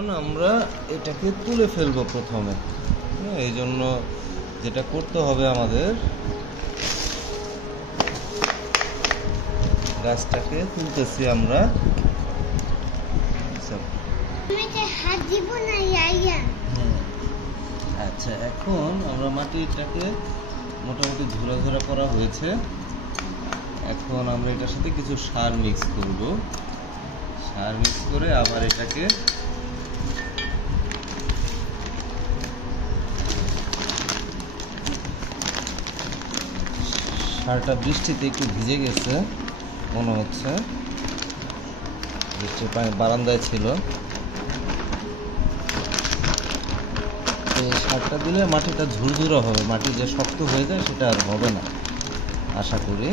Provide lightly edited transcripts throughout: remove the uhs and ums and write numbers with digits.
এখন আমরা এটাকে তুলে ফেলবো প্রথমে। এই জন্য যেটা করতে হবে আমাদের, গাছটাকে তুলতেছি আমরা। আচ্ছা, এখন আমরা মাটিটাকে মোটামুটি ঝুরা ঝুরা করা হয়েছে। এখন আমরা এটার সাথে কিছু সার মিক্স করব। সার মিক্স করে আবার এটাকে সারটা বৃষ্টিতে একটু ভিজে গেছে মনে হচ্ছে, বৃষ্টির পানি বারান্দায় ছিল। এই সারটা দিলে মাটিটা ঝুরঝুরা হবে, মাটি যে শক্ত হয়ে যায় সেটা আর হবে না আশা করি।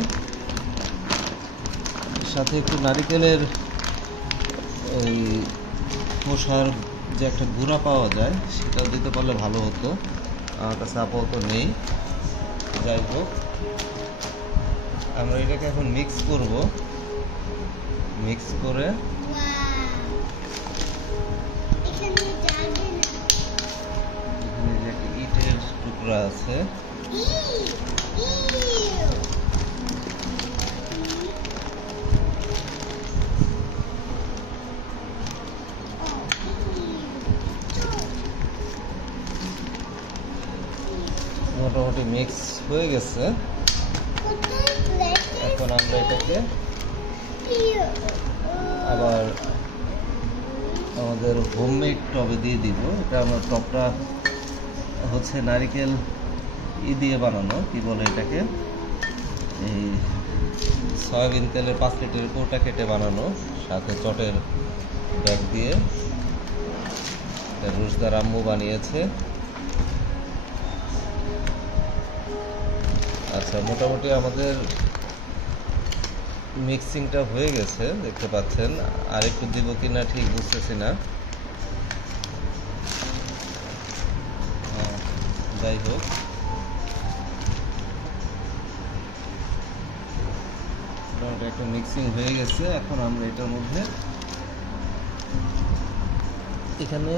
এর সাথে একটু নারিকেলের ওই খোসার যে একটা গুঁড়া পাওয়া যায় সেটাও দিতে পারলে ভালো হতো, আমার কাছে আপাতত নেই। যাই হোক, আমরা এটাকে এখন মিক্স করব। মিক্স করে এখানে যে একটা ইটের টুকরা আছে, মোটামুটি মিক্স হয়ে গেছে। এখন আমরা এটাকে আবার আমাদের হোমমেড টবে দিয়ে দিব। এটা আমরা টবটা হচ্ছে নারিকেল দিয়ে বানানো, কি বলে এটাকে, এই সয়াবিন তেলের 5 লিটারের কৌটা কেটে বানানো, সাথে চটের ব্যাগ দিয়ে। রোজদার আম্মু বানিয়েছে। আচ্ছা, মোটামুটি আমাদের মিক্সিংটা হয়ে গেছে দেখতে পাচ্ছেন। আর একটু দিব কিনা ঠিক বুঝতেছি না। যাই হোক, মোটামুটি একটা মিক্সিং হয়ে গেছে। এখন আমরা এটার মধ্যে এখানে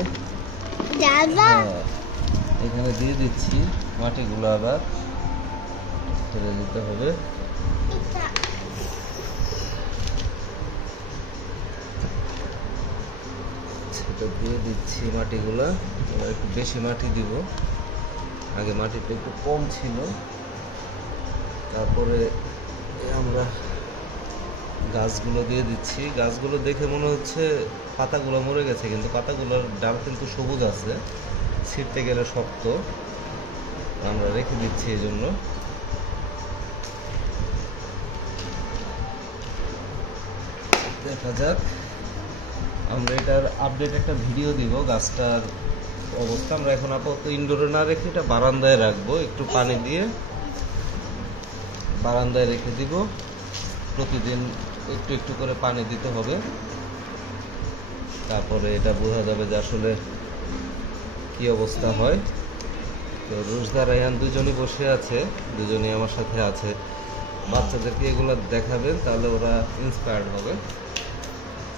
দিয়ে দিচ্ছি মাটিগুলো, আবার ফেলে দিতে হবে। সেটা দিয়ে দিচ্ছি মাটিগুলা। এবার একটু বেশি মাটি দিব, আগে মাটিটা একটু কম ছিল। তারপরে আমরা গাছগুলো দিয়ে দিচ্ছি। গাছগুলো দেখে মনে হচ্ছে পাতাগুলো মরে গেছে, কিন্তু পাতাগুলোর ডাল কিন্তু সবুজ আছে, ছিঁড়তে গেলে শক্ত। আমরা রেখে দিচ্ছি এই জন্য। দেখা যাক, আমরা এটার আপডেট একটা ভিডিও দিব গাছটার অবস্থা। আমরা এখন আপাতত ইনডোরে না রেখে এটা বারান্দায় রাখবো, একটু পানি দিয়ে বারান্দায় রেখে দিব। প্রতিদিন একটু একটু করে পানি দিতে হবে, তারপরে এটা বোঝা যাবে যে আসলে কি অবস্থা হয়। তো রোজদার রায়হান দুজনই বসে আছে, দুজনই আমার সাথে আছে। বাচ্চাদেরকে এগুলো দেখাবেন, তাহলে ওরা ইন্সপায়ার্ড হবে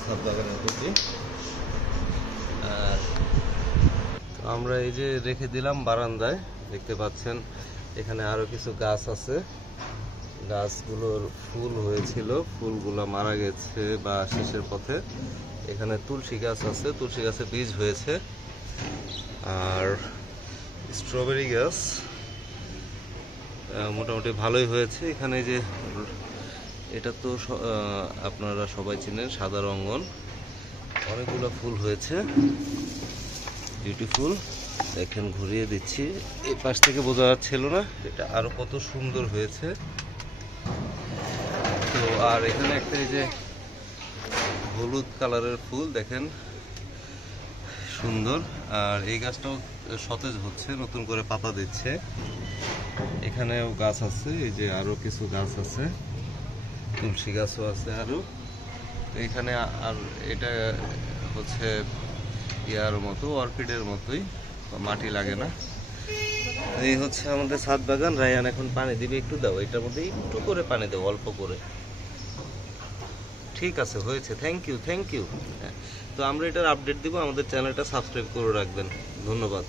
ছাদ বাগানের প্রতি। আর আমরা এই যে রেখে দিলাম বারান্দায়, দেখতে পাচ্ছেন এখানে আরো কিছু গাছ আছে। গাছগুলোর ফুল হয়েছিল, ফুলগুলো মারা গেছে বা শেষের পথে। এখানে তুলসী গাছ আছে, তুলসী গাছে বীজ হয়েছে। আর স্ট্রবেরি গাছ মোটামুটি ভালোই হয়েছে। এখানে যে এটা তো আপনারা সবাই চিনেন, সাদা রঙ্গন, অনেকগুলো ফুল হয়েছে, বিউটিফুল। দেখেন, ঘুরিয়ে দিচ্ছি, এই পাশ থেকে বোঝা যাচ্ছিল না এটা আরো কত সুন্দর হয়েছে। তো আর এখানে একটা এই যে হলুদ কালারের ফুল দেখেন, সুন্দর। আর এই গাছটাও সতেজ হচ্ছে, নতুন করে পাতা দিচ্ছে। এখানেও গাছ আছে, এই যে আরো কিছু গাছ আছে, তুলসী গাছও আছে আরো। এখানে আর এটা হচ্ছে ইয়ার মতো, অর্কিডের মতোই, মাটি লাগে না। এই হচ্ছে আমাদের ছাদ বাগান। রায়ান এখন পানি দিবে, একটু দাও, এটার মধ্যে একটু করে পানি দাও, অল্প করে। ঠিক আছে, হয়েছে। Thank you, thank you. তো আমরা এটার আপডেট দিব, আমাদের চ্যানেলটা সাবস্ক্রাইব করে রাখবেন। ধন্যবাদ।